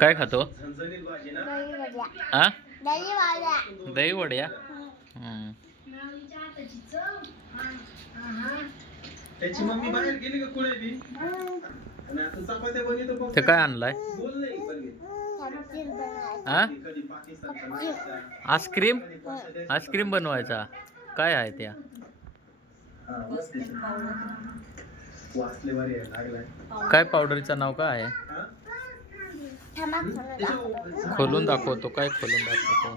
काय खातो? हा दही वड्या. त्याची मम्मी बाहेर गेली का कुठे ते काय आणलाय? आईस्क्रीम. आईस्क्रीम बनवायचा काय आहे त्या? काय पावडरचं नाव काय आहे? खोलून दाखवतो. काय खोलून दाखवतो?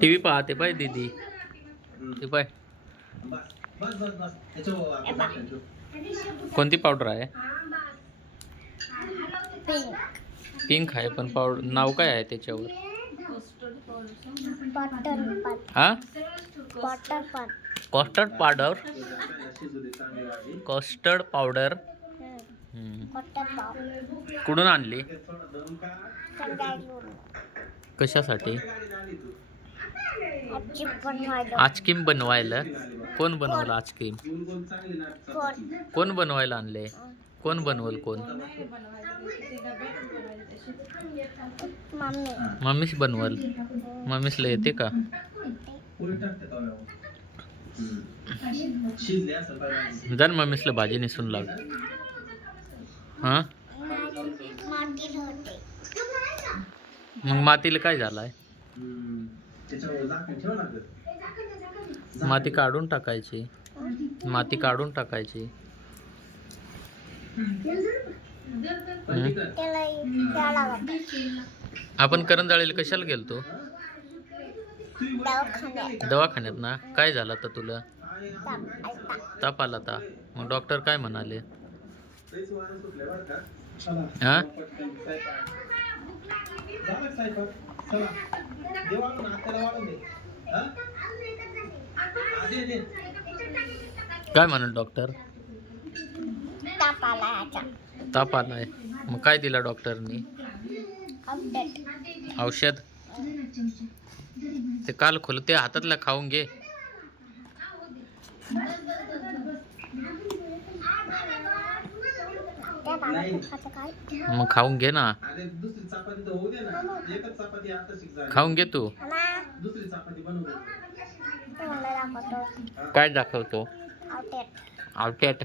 टीव्ही पाहते पाय दीदी. ते पाय कोणती पावडर आहे? पिंक आहे पण पावडर नाव काय आहे त्याच्यावर? हा कस्टर्ड पावडर. कस्टर्ड पावडर कुठून आणली? कशासाठी? आईस्क्रीम बनवायला. कोण बनवलं आईस्क्रीम? कोण बनवायला आणले? कोण बनवल? कोण? मम्मीच बनवल. मम्मीसला येते का? जर मम्मीसला भाजी निसून लाग. हा मग मातीला काय झालाय? माती काढून टाकायची. माती काढून टाकायची. आपण करंजाळीला कशाला गेलतो? दवाखान्यात ना. काय झालं तर तुला? ताप आला था. मग डॉक्टर काय म्हणाले? हा काय म्हणत डॉक्टर? ताप आलाय. मग काय दिला डॉक्टरनी? औषध. ते काल खोल. ते हातातला खाऊन घे. मग खाऊन घे ना. खाऊन घे तू. काय दाखवतो? आउटेट.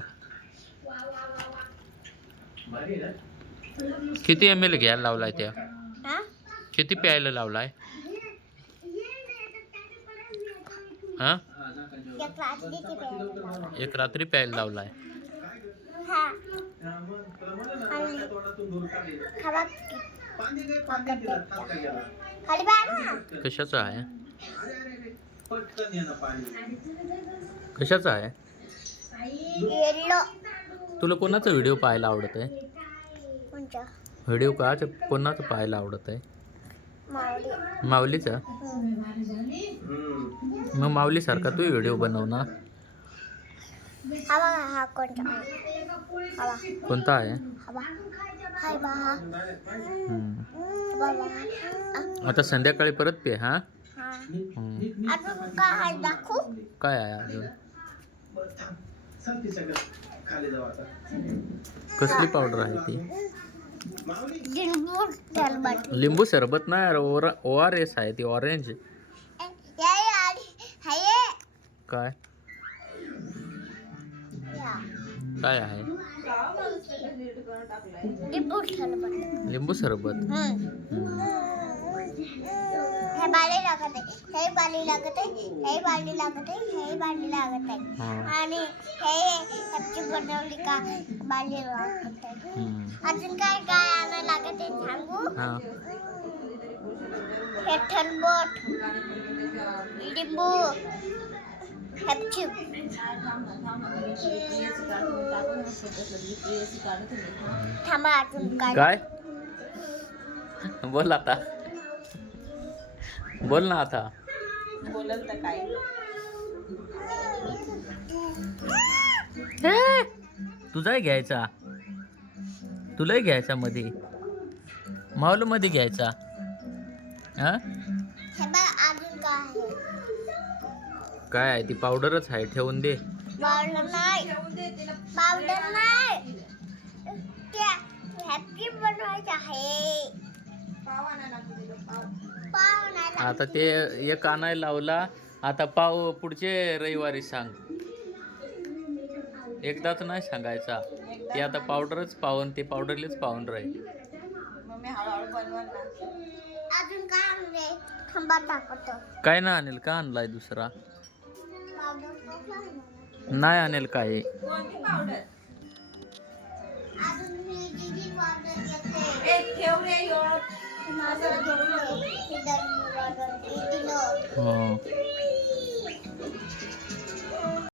किती ml घ्यायला लावलाय त्या? किती प्यायला लावलाय? हा एक रात्री प्यायला लावलाय. कशाचा आहे? कशाचा आहे? तुला कोणाचा व्हिडिओ पाहायला आवडत आहे? व्हिडिओ का कोणाचा पाहायला आवडत आहे? माऊलीचा. मग माऊली सारखा तू व्हिडिओ बनव ना. कोणता आहे? आता संध्याकाळी परत पे. हा काय आहे अजून? कसली पावडर आहे ती? लिंबू सरबत नाही. ORS आहे ती. ऑरेंज. काय काय आहे? लिंबू सरबत. हे बाली लागत आहे. हे बाली लागत आहे. हे बाली लागत आहे. हे बाली लागत आहे. आणि हे सब्जी बनवली का बाली लागत आहे. अजून काय काय आणायला लागत आहे सांगू? हे थर्बोट, लिंबू, थांबा अजून काय? बोल आता. बोल ना आता. बोलल तर काय? तुझाही घ्यायचा. तुलाही घ्यायचा मध्ये माऊल मध्ये घ्यायचा हा हे बघ अजून काय आहे काय आहे ती पावडरच आहे ठेवून दे पावडर नाही पावडर नाही ते हॅपी बनवायचं आहे पाव नाही आता ते एक आणायला लावला आता पाव पुढचे रविवारी सांग एकदाच नाही सांगायचा ते आता पावडरच पावन ते पावडरलेच पाहून राहील मम्मी हळूहळू बनवल ना अजून काय आणले खंबा टाकतो काय ना आणेल का आणलाय दुसरा पावडर कसं आणणार? नाही आणेल काय कोणती पावडर अजून मी दिदी पावडर घेते एक ठेव रे ह्यो. माझं घेतले ही दर पावडर दिलं हो